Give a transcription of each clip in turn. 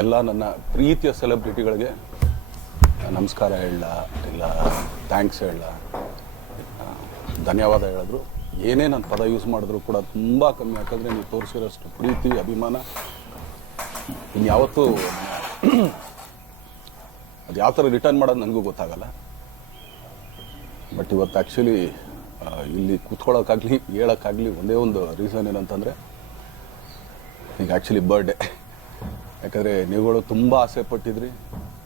ಎಲ್ಲ ನನ್ನ ಪ್ರೀತಿಯ ಸೆಲೆಬ್ರಿಟಿಗಳಿಗೆ ನಮಸ್ಕಾರ ಹೇಳ ಇಲ್ಲ ಥ್ಯಾಂಕ್ಸ್ ಹೇಳ ಧನ್ಯವಾದ ಹೇಳಿದ್ರು ಏನೇ ನಾನು ಪದ ಯೂಸ್ ಮಾಡಿದ್ರು ಕೂಡ ತುಂಬ ಕಮ್ಮಿ. ಯಾಕಂದರೆ ನೀವು ತೋರಿಸಿರೋಷ್ಟು ಪ್ರೀತಿ ಅಭಿಮಾನ ಇನ್ಯಾವತ್ತೂ ಅದು ಯಾವ ಥರ ರಿಟರ್ನ್ ಮಾಡೋದು ನನಗೂ ಗೊತ್ತಾಗಲ್ಲ. ಬಟ್ ಇವತ್ತು ಆ್ಯಕ್ಚುಲಿ ಇಲ್ಲಿ ಕೂತ್ಕೊಳ್ಳೋಕ್ಕಾಗಲಿ ಹೇಳೋಕ್ಕಾಗಲಿ ಒಂದೇ ಒಂದು ರೀಸನ್ ಏನಂತಂದರೆ ಈಗ ಆ್ಯಕ್ಚುಲಿ ಬರ್ಡೇ. ಯಾಕಂದರೆ ನೀವುಗಳು ತುಂಬ ಆಸೆ ಪಟ್ಟಿದ್ರಿ,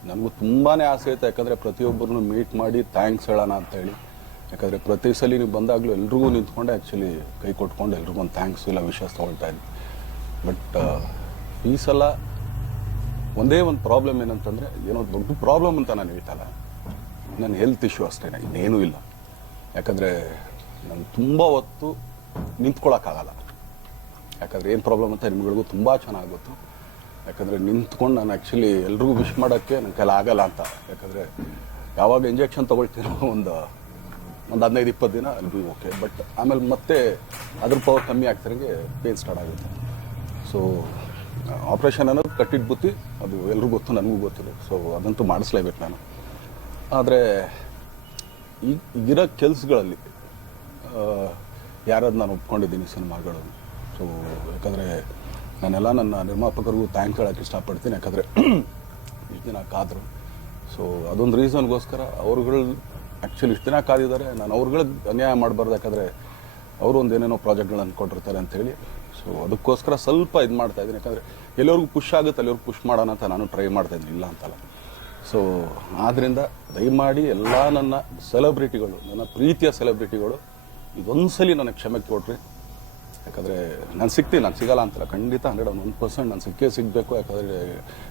ನನಗೂ ತುಂಬಾ ಆಸೆ ಇತ್ತು. ಯಾಕಂದರೆ ಪ್ರತಿಯೊಬ್ಬರನ್ನು ಮೀಟ್ ಮಾಡಿ ಥ್ಯಾಂಕ್ಸ್ ಹೇಳೋಣ ಅಂತೇಳಿ. ಯಾಕಂದರೆ ಪ್ರತಿ ಸಲ ನೀವು ಬಂದಾಗಲೂ ಎಲ್ರಿಗೂ ನಿಂತ್ಕೊಂಡೆ ಆ್ಯಕ್ಚುಲಿ ಕೈ ಕೊಟ್ಕೊಂಡು ಎಲ್ರಿಗೂ ಒಂದು ಥ್ಯಾಂಕ್ಸ್ ಇಲ್ಲ ವಿಷಸ್ ತೊಗೊಳ್ತಾ ಇದ್ವಿ. ಬಟ್ ಈ ಸಲ ಒಂದೇ ಒಂದು ಪ್ರಾಬ್ಲಮ್ ಏನಂತಂದರೆ, ಏನೋ ದೊಡ್ಡ ಪ್ರಾಬ್ಲಮ್ ಅಂತ ನಾನು ಹೇಳ್ತಲ್ಲ, ನನ್ನ ಹೆಲ್ತ್ ಇಶ್ಯೂ ಅಷ್ಟೇ, ಇನ್ನೇನೂ ಇಲ್ಲ. ಯಾಕಂದರೆ ನಾನು ತುಂಬ ಹೊತ್ತು ನಿಂತ್ಕೊಳ್ಳೋಕ್ಕಾಗಲ್ಲ. ಯಾಕಂದರೆ ಏನು ಪ್ರಾಬ್ಲಮ್ ಅಂತ ನಿಮ್ಗಳಿಗೂ ತುಂಬ ಚೆನ್ನಾಗಿ ಗೊತ್ತು. ಯಾಕಂದರೆ ನಿಂತ್ಕೊಂಡು ನಾನು ಆ್ಯಕ್ಚುಲಿ ಎಲ್ರಿಗೂ ವಿಶ್ ಮಾಡೋಕ್ಕೆ ನನ್ನ ಕೈಲಿ ಆಗಲ್ಲ ಅಂತ. ಯಾಕಂದರೆ ಯಾವಾಗ ಇಂಜೆಕ್ಷನ್ ತೊಗೊಳ್ತೀನೋ ಒಂದು 15-20 ದಿನ ಅಲ್ಲಿ ಓಕೆ, ಬಟ್ ಆಮೇಲೆ ಮತ್ತೆ ಅದ್ರ ಪವರ್ ಕಮ್ಮಿ ಆಗ್ತಿರಂಗೆ ಪೇನ್ ಸ್ಟಾರ್ಟ್ ಆಗುತ್ತೆ. ಸೊ ಆಪ್ರೇಷನ್ ಅನ್ನೋದು ಕಟ್ಟಿಟ್ಟು ಬುತ್ತಿ, ಅದು ಎಲ್ರಿಗೂ ಗೊತ್ತು, ನನಗೂ ಗೊತ್ತಿದೆ. ಸೊ ಅದಂತೂ ಮಾಡಿಸ್ಲೇಬೇಕು ನಾನು. ಆದರೆ ಈಗಿರೋ ಕೆಲಸಗಳಲ್ಲಿ ಯಾರಾದ್ರು ನಾನು ಒಪ್ಕೊಂಡಿದ್ದೀನಿ ಸಿನಿಮಾಗಳು. ಸೊ ಯಾಕಂದರೆ ನಾನೆಲ್ಲ ನನ್ನ ನಿರ್ಮಾಪಕರಿಗೂ ಥ್ಯಾಂಕ್ಸ್ ಹೇಳೋಕ್ಕೆ ಇಷ್ಟಪಡ್ತೀನಿ. ಯಾಕಂದರೆ ಇಷ್ಟು ದಿನ ಕಾದರು. ಸೊ ಅದೊಂದು ರೀಸನ್ಗೋಸ್ಕರ ಅವ್ರುಗಳು ಆ್ಯಕ್ಚುಲಿ ಇಷ್ಟು ದಿನ ಕಾದಿದ್ದಾರೆ. ನಾನು ಅವ್ರುಗಳಿಗೆ ಅನ್ಯಾಯ ಮಾಡಬಾರ್ದು. ಯಾಕಂದರೆ ಅವರು ಒಂದು ಏನೇನೋ ಪ್ರಾಜೆಕ್ಟ್ಗಳನ್ನು ಕೊಟ್ಟಿರ್ತಾರೆ ಅಂಥೇಳಿ. ಸೊ ಅದಕ್ಕೋಸ್ಕರ ಸ್ವಲ್ಪ ಇದು ಮಾಡ್ತಾಯಿದ್ದೀನಿ. ಯಾಕಂದರೆ ಎಲ್ಲರಿಗೂ ಪುಷ್ ಆಗುತ್ತೆ ಅಲ್ಲಿವ್ರಿಗೆ ಪುಷ್ ಮಾಡೋಣ ಅಂತ ನಾನು ಟ್ರೈ ಮಾಡ್ತಾಯಿದ್ದೀನಿ, ಇಲ್ಲ ಅಂತಲ್ಲ. ಸೊ ಆದ್ದರಿಂದ ದಯಮಾಡಿ ಎಲ್ಲ ನನ್ನ ಸೆಲೆಬ್ರಿಟಿಗಳು, ನನ್ನ ಪ್ರೀತಿಯ ಸೆಲೆಬ್ರಿಟಿಗಳು, ಇದೊಂದ್ಸಲಿ ನನಗೆ ಕ್ಷಮೆ ಕೊಡ್ರಿ. ಯಾಕಂದರೆ ನಾನು ಸಿಗ್ತೀನಿ, ನಾನು ಸಿಗಲ್ಲ ಅಂತಲ್ಲ, ಖಂಡಿತ 101% ನಾನು ಸಿಗಬೇಕು. ಯಾಕಂದರೆ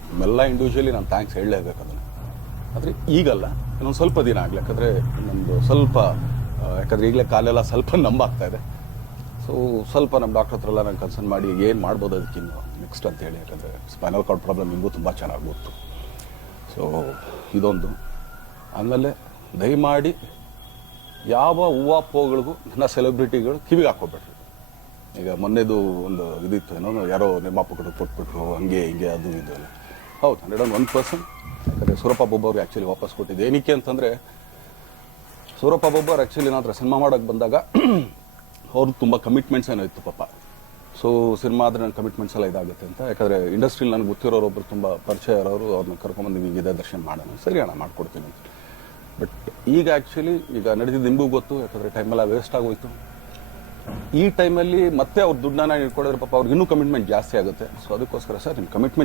ನಿಮ್ಮೆಲ್ಲ ಇಂಡಿವಿಜುವಲಿ ನಾನು ಥ್ಯಾಂಕ್ಸ್ ಹೇಳಲೇಬೇಕು ಅದನ್ನು. ಆದರೆ ಈಗಲ್ಲ, ಇನ್ನೊಂದು ಸ್ವಲ್ಪ ದಿನ ಆಗಲಿ. ಯಾಕಂದರೆ ನಮ್ಮದು ಸ್ವಲ್ಪ ಯಾಕಂದರೆ ಈಗಲೇ ಕಾಲೆಲ್ಲ ಸ್ವಲ್ಪ ನಂಬಾಗ್ತಾ ಇದೆ. ಸೊ ಸ್ವಲ್ಪ ನಮ್ಮ ಡಾಕ್ಟರ್ ಹತ್ರ ಎಲ್ಲ ನಾನು ಕನ್ಸರ್ನ್ ಮಾಡಿ ಏನು ಮಾಡ್ಬೋದು ಅದಕ್ಕಿನ್ನು ನೆಕ್ಸ್ಟ್ ಅಂತೇಳಿ. ಯಾಕಂದರೆ ಸ್ಪೈನಲ್ ಕಾರ್ಡ್ ಪ್ರಾಬ್ಲಮ್ ನಿಮಗೂ ತುಂಬ ಚೆನ್ನಾಗಿ ಗೊತ್ತು. ಸೊ ಇದೊಂದು. ಆಮೇಲೆ ದಯಮಾಡಿ ಯಾವ ಹೂವಾಪೋಗಳಿಗೂ ನನ್ನ ಸೆಲೆಬ್ರಿಟಿಗಳು ಕಿವಿಗೆ ಹಾಕ್ಕೋಬೇಡ್ರಿ. ಈಗ ಮೊನ್ನೆದು ಒಂದು ಇದಿತ್ತು, ಏನೋ ಯಾರೋ ನಿರ್ಮಾಪಕರು ಕೊಟ್ಬಿಟ್ರು ಹಂಗೆ ಹಿಂಗೆ ಅದು ಇದು ಎಲ್ಲ. ಹೌದು, 101%. ಯಾಕಂದರೆ ಸೂರಪ್ಪ ಬೊಬ್ಬ ಅವ್ರು ಆ್ಯಕ್ಚುಲಿ ವಾಪಸ್ ಕೊಟ್ಟಿದ್ದು ಏನಕ್ಕೆ ಅಂತಂದರೆ, ಸೂರಪ್ಪ ಬೊಬ್ಬ ಅವ್ರು ಆ್ಯಕ್ಚುಲಿ ನಾನು ಹತ್ರ ಸಿನಿಮಾ ಮಾಡೋಕ್ಕೆ ಬಂದಾಗ ಅವ್ರು ತುಂಬ ಕಮಿಟ್ಮೆಂಟ್ಸ್ ಏನೋ ಇತ್ತು ಪಾಪ. ಸೊ ಸಿನಿಮಾ ಆದರೆ ನನ್ನ ಕಮಿಟ್ಮೆಂಟ್ಸ್ ಎಲ್ಲ ಇದಾಗುತ್ತೆ ಅಂತ. ಯಾಕಂದರೆ ಇಂಡಸ್ಟ್ರಿಲಿ ನನಗೆ ಗೊತ್ತಿರೋರೊಬ್ಬರು ತುಂಬ ಪರಿಚಯ ಇರೋರು, ಅವ್ರನ್ನ ಕರ್ಕೊಂಬಂದು ಹಿಂಗಿದೆ ದರ್ಶನ ಮಾಡೋಣ, ಸರಿ ಅಣ್ಣ ಮಾಡ್ಕೊಡ್ತೀನಿ ಅಂತ. ಬಟ್ ಈಗ ಆ್ಯಕ್ಚುಲಿ ಈಗ ನಡೆದಿದ್ದು ನಿಮಗೂ ಗೊತ್ತು. ಯಾಕಂದರೆ ಟೈಮೆಲ್ಲ ವೇಸ್ಟ್ ಆಗೋಯ್ತು. ಈ ಟೈಮಲ್ಲಿ ಮತ್ತೆ ಅವ್ರು ದುಡ್ಡನ್ನ ಇಟ್ಕೊಡಿದ್ರೆ ಪಾಪ ಅವ್ರಿಗೆ ಇನ್ನೂ ಕಮಿಟ್ಮೆಂಟ್ ಜಾಸ್ತಿ ಆಗುತ್ತೆ. ಸೊ ಅದಕ್ಕೋಸ್ಕರ ಸರ್ ನಿಮ್ಮ ಕಮಿಟ್ಮೆಂಟ್